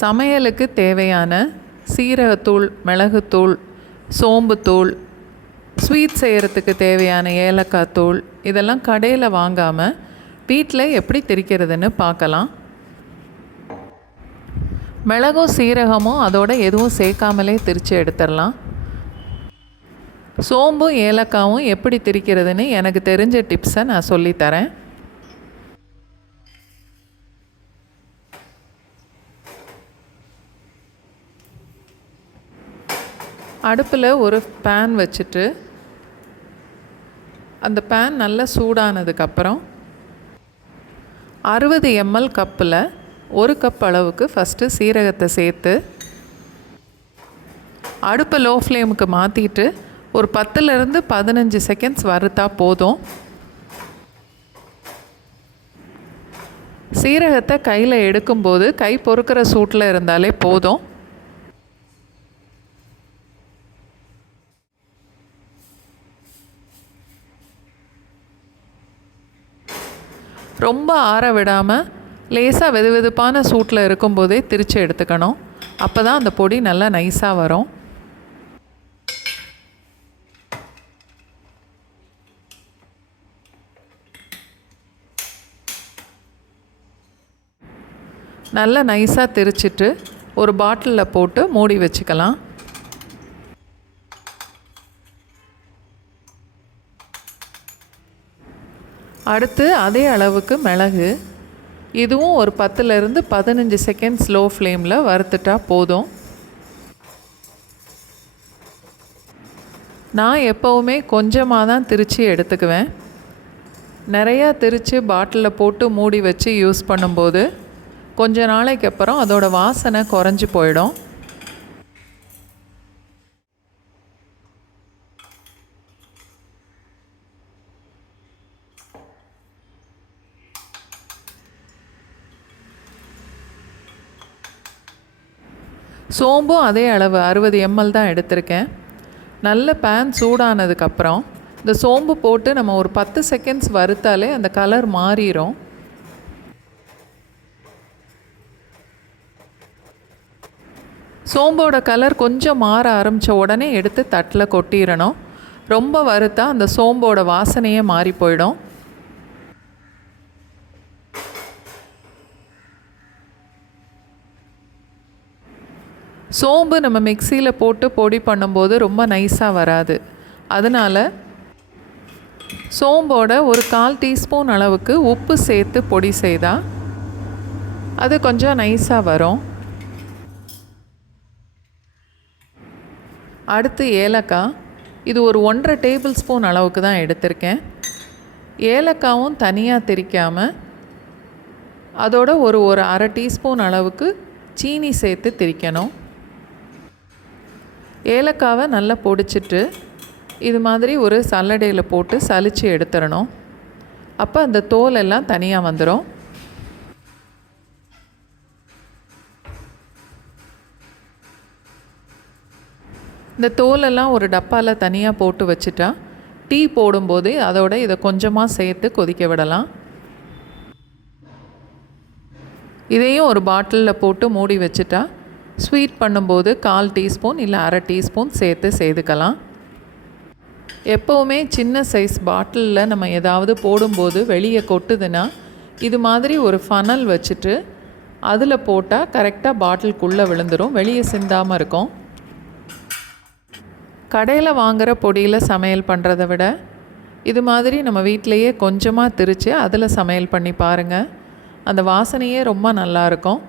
சமையலுக்கு தேவையான சீரகத்தூள், மிளகுத்தூள், சோம்புத்தூள், ஸ்வீட் செய்கிறதுக்கு தேவையான ஏலக்காய் தூள் இதெல்லாம் கடையில் வாங்காமல் வீட்டில் எப்படி திரிக்கிறதுன்னு பார்க்கலாம். மிளகும் சீரகமும் அதோட எதுவும் சேர்க்காமலே திரித்து எடுத்துடலாம். சோம்பும் ஏலக்காவும் எப்படி திரிக்கிறதுன்னு எனக்கு தெரிஞ்ச டிப்ஸை நான் சொல்லித்தரேன். அடுப்பில் ஒரு பேன் வச்சுட்டு அந்த பேன் நல்லா சூடானதுக்கப்புறம் 60 ml கப்பில் 1 கப் அளவுக்கு ஃபஸ்ட்டு சீரகத்தை சேர்த்து அடுப்பை லோ ஃப்ளேமுக்கு மாற்றிட்டு ஒரு 10லேருந்து 15 செகண்ட்ஸ் வறுத்தா போதும். சீரகத்தை கையில் எடுக்கும்போது கை பொறுக்கிற சூட்டில் இருந்தாலே போதும். ரொம்ப ஆற விடாமல் லேசாக வெதுவெதுப்பான சூட்டில் இருக்கும்போதே திரித்து எடுத்துக்கணும். அப்போ தான் அந்த பொடி நல்லா நைஸாக வரும். நல்லா நைஸாக திரிச்சிட்டு ஒரு பாட்டிலில் போட்டு மூடி வச்சுக்கலாம். அடுத்து அதே அளவுக்கு மிளகு, இதுவும் ஒரு 10லேருந்து 15 செகண்ட்ஸ் லோ ஃப்ளேமில் வறுத்துட்டா போதும். நான் எப்போவுமே கொஞ்சமாக தான் திரித்து எடுத்துக்குவேன். நிறையா திரித்து பாட்டிலில் போட்டு மூடி வச்சு யூஸ் பண்ணும்போது கொஞ்ச நாளைக்கு அப்புறம் அதோட வாசனை குறைஞ்சி போயிடும். சோம்பும் அதே அளவு 60 ml தான் எடுத்திருக்கேன். நல்ல பேன் சூடானதுக்கப்புறம் இந்த சோம்பு போட்டு நம்ம ஒரு 10 செகண்ட்ஸ் வறுத்தாலே அந்த கலர் மாறிடும். சோம்போட கலர் கொஞ்சம் மாற ஆரம்பித்த உடனே எடுத்து தட்டில் கொட்டிடணும். ரொம்ப வறுத்தா அந்த சோம்போட வாசனையே மாறி போயிடும். சோம்பு நம்ம மிக்சியில் போட்டு பொடி பண்ணும்போது ரொம்ப நைஸாக வராது. அதனால் சோம்போட ஒரு 1/4 டீஸ்பூன் அளவுக்கு உப்பு சேர்த்து பொடி செய்தால் அது கொஞ்சம் நைஸாக வரும். அடுத்து ஏலக்காய், இது ஒரு 1.5 டேபிள் ஸ்பூன் அளவுக்கு தான் எடுத்திருக்கேன். ஏலக்காவும் தனியாக திரிக்காமல் அதோட ஒரு 1/2 டீஸ்பூன் அளவுக்கு சீனி சேர்த்து திரிக்கணும். ஏலக்காவை நல்லா பொடிச்சிட்டு இது மாதிரி ஒரு சல்லடையில் போட்டு சலித்து எடுத்துடணும். அப்போ அந்த தோல் எல்லாம் தனியாக வந்துடும். இந்த தோலெல்லாம் ஒரு டப்பாவில் தனியாக போட்டு வச்சுட்டா டீ போடும்போது அதோட இதை கொஞ்சமாக சேர்த்து கொதிக்க விடலாம். இதையும் ஒரு பாட்டிலில் போட்டு மூடி வச்சுட்டா ஸ்வீட் பண்ணும்போது 1/4 டீஸ்பூன் இல்லை 1/2 டீஸ்பூன் சேர்த்து செய்துக்கலாம். எப்போவுமே சின்ன சைஸ் பாட்டிலில் நம்ம ஏதாவது போடும்போது வெளியே கொட்டுதுன்னா இது மாதிரி ஒரு ஃபனல் வச்சுட்டு அதில் போட்டால் கரெக்டாக பாட்டிலுக்குள்ளே விழுந்துடும், வெளியே சிந்தாமல் இருக்கும். கடையில் வாங்குகிற பொடியில் சமையல் பண்ணுறதை விட இது மாதிரி நம்ம வீட்டிலையே கொஞ்சமாக திரித்து அதில் சமையல் பண்ணி பாருங்கள். அந்த வாசனையே ரொம்ப நல்லாயிருக்கும்.